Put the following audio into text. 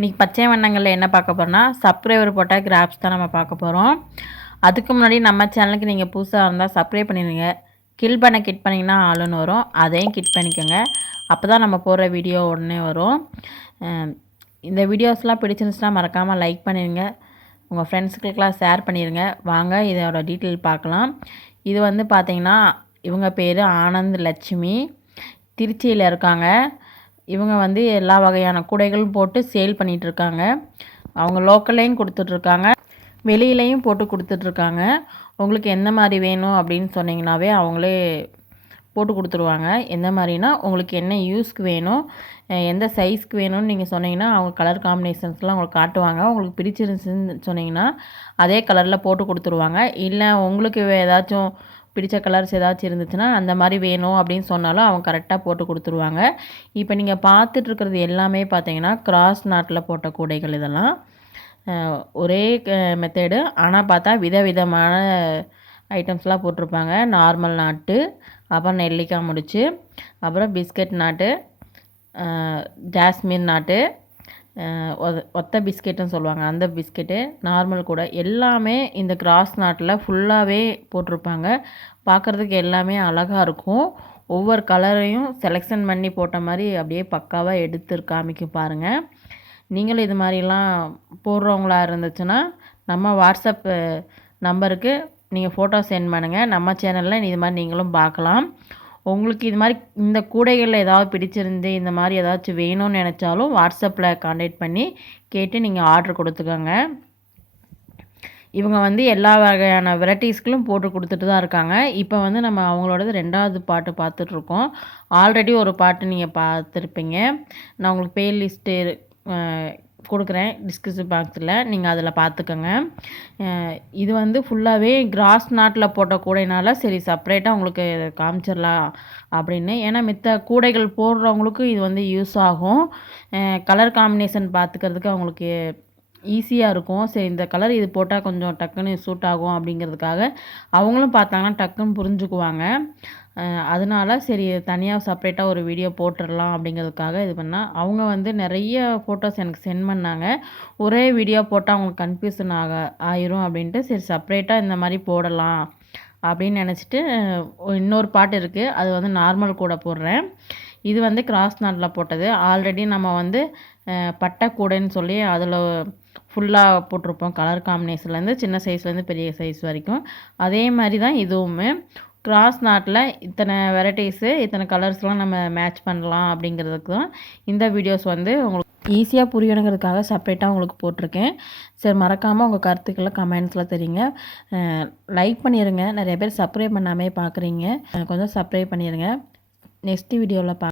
இன்றைக்கி பச்சை வண்ணங்களில் என்ன பார்க்க போகிறோம்னா சப்ஸ்கிரைபர் போட்டால் கிராப்ஸ் தான் நம்ம பார்க்க போகிறோம் அதுக்கு முன்னாடி நம்ம சேனலுக்கு நீங்கள் புதுசாக இருந்தால் சப்ஸ்கிரைப் பண்ணிடுங்க. கில் பண்ண கிட் பண்ணிங்கன்னா ஆளுன்னு வரும். அதையும் கிட் பண்ணிக்கோங்க. அப்போ தான் நம்ம போடுற வீடியோ உடனே வரும். இந்த வீடியோஸ்லாம் பிடிச்சிருந்துச்சுன்னா மறக்காமல் லைக் பண்ணிடுங்க. உங்கள் ஃப்ரெண்ட்ஸுக்கெல்லாம் ஷேர் பண்ணிடுங்க. வாங்க இதோட டீட்டெயில் பார்க்கலாம். இது வந்து பார்த்திங்கன்னா இவங்க பேர் ஆனந்த் லட்சுமி. திருச்சியில் இருக்காங்க. இவங்க வந்து எல்லா வகையான கூடைகளும் போட்டு சேல் பண்ணிகிட்ருக்காங்க அவங்க லோக்கல்லையும் கொடுத்துட்ருக்காங்க. வெளியிலையும் போட்டு கொடுத்துட்ருக்காங்க. உங்களுக்கு எந்த மாதிரி வேணும் அப்படின்னு சொன்னிங்கனாவே அவங்களே போட்டு கொடுத்துருவாங்க. எந்த மாதிரினா உங்களுக்கு என்ன யூஸ்க்கு வேணும் எந்த சைஸ்க்கு வேணும்னு நீங்கள் சொன்னீங்கன்னா அவங்க கலர் காம்பினேஷன்ஸ்லாம் உங்களுக்கு காட்டுவாங்க. உங்களுக்கு பிடிச்சிருந்துச்சுன்னு சொன்னிங்கன்னா அதே கலரில் போட்டு கொடுத்துருவாங்க. இல்லை உங்களுக்கு ஏதாச்சும் பிடிச்ச கலர்ஸ் ஏதாச்சும் இருந்துச்சுன்னா அந்த மாதிரி வேணும் அப்படின்னு சொன்னாலும் அவங்க கரெக்டாக போட்டு கொடுத்துருவாங்க. இப்போ நீங்கள் பார்த்துட்டு இருக்கிறது எல்லாமே பார்த்தீங்கன்னா கிராஸ் நாட்டில் போட்ட கூடைகள் இதெல்லாம். ஒரே மெத்தேடு ஆனால் பார்த்தா விதவிதமான ஐட்டம்ஸ்லாம் போட்டிருப்பாங்க. நார்மல் நாட்டு அப்புறம் நெல்லிக்காய் முடிச்சு அப்புறம் பிஸ்கட் நாட்டு ஜாஸ்மின் நாட்டு ஒத்த பிஸ்கெட்டுன்னு சொல்லுவாங்க. அந்த பிஸ்கெட்டு நார்மல் கூட. எல்லாமே இந்த கிராஸ் நாட்டில் ஃபுல்லாகவே போட்டிருப்பாங்க. பார்க்குறதுக்கு எல்லாமே அழகாக இருக்கும். ஒவ்வொரு கலரையும் செலெக்ஷன் பண்ணி போட்ட மாதிரி அப்படியே பக்காவாக எடுத்து காமிக்கும் பாருங்கள் நீங்களும் இது மாதிரிலாம் போடுறவங்களா இருந்துச்சுன்னா நம்ம வாட்ஸ்அப் நம்பருக்கு நீங்கள் ஃபோட்டோ சென்ட் பண்ணுங்கள் நம்ம சேனலில் இது மாதிரி நீங்களும் பார்க்கலாம். உங்களுக்கு இது மாதிரி இந்த கூடைகளில் ஏதாவது பிடிச்சிருந்து இந்த மாதிரி ஏதாச்சும் வேணும்னு நினச்சாலும் வாட்ஸ்அப்பில் காண்டாக்ட் பண்ணி கேட்டு நீங்கள் ஆர்டர் கொடுத்துக்கோங்க. இவங்க வந்து எல்லா வகையான வெரைட்டிஸ்களும் போட்டு கொடுத்துட்டு தான் இருக்காங்க. இப்போ வந்து நம்ம அவங்களோடது ரெண்டாவது பாட்டு பார்த்துட்ருக்கோம் ஆல்ரெடி ஒரு பாட்டு நீங்கள் பார்த்துருப்பீங்க. நான் உங்களுக்கு பே லிஸ்ட்டு கொடுக்குறேன் டிஸ்கிரிப்ஷன் பாக்ஸில் நீங்கள் அதில் பார்த்துக்கோங்க இது வந்து ஃபுல்லாகவே கிராஸ் நாட்டில் போட்ட கூடைனால சரி செப்பரேட்டாக உங்களுக்கு காமிச்சிடலாம் அப்படின்னு. ஏன்னா மித்த கூடைகள் போடுறவங்களுக்கும் இது வந்து யூஸ் ஆகும். கலர் காம்பினேஷன் பார்த்துக்கிறதுக்கு அவங்களுக்கு ஈஸியாக இருக்கும். சரி இந்த கலர் இது போட்டால் கொஞ்சம் டக்குன்னு சூட் ஆகும் அப்படிங்கிறதுக்காக அவங்களும் பார்த்தாங்கன்னா டக்குன்னு புரிஞ்சுக்குவாங்க. அதனால சரி தனியாக செப்பரேட்டாக ஒரு வீடியோ போட்டுடலாம் அப்படிங்கிறதுக்காக இது பண்ணால் அவங்க வந்து நிறைய ஃபோட்டோஸ் எனக்கு சென்ட் பண்ணாங்க. ஒரே வீடியோ போட்டால் அவங்களுக்கு கன்ஃபியூஷன் ஆக ஆயிரும் அப்படின்ட்டு சரி செப்பரேட்டாக இந்த மாதிரி போடலாம் அப்படின்னு நினச்சிட்டு இன்னொரு பாட்டு இருக்குது அது வந்து நார்மல் கூட போடுறேன். இது வந்து கிராஸ் நாட்டில் போட்டது. ஆல்ரெடி நம்ம வந்து அஹ், பட்டை கூடைன்னு சொல்லி அதில் ஃபுல்லாக போட்டிருப்போம். கலர் காம்பினேஷன்லேருந்து சின்ன சைஸ்லேருந்து பெரிய சைஸ் வரைக்கும். அதே மாதிரி தான் இதுவுமே. கிராஸ் நாட்டில் இத்தனை வெரைட்டிஸு இத்தனை கலர்ஸ்லாம் நம்ம மேட்ச் பண்ணலாம் அப்படிங்கிறதுக்கு தான் இந்த வீடியோஸ் வந்து உங்களுக்கு ஈஸியாக புரியணுங்கிறதுக்காக செப்பரேட்டாக உங்களுக்கு போட்டிருக்கேன். சரி மறக்காமல் உங்கள் கருத்துக்களை கமெண்ட்ஸில் தெரியுங்க. லைக் பண்ணிடுங்க நிறைய பேர் சப்ஸ்கிரைப் பண்ணாமே பார்க்குறீங்க. கொஞ்சம் சப்ஸ்கிரைப் பண்ணிடுங்க நெக்ஸ்ட் வீடியோவில் பா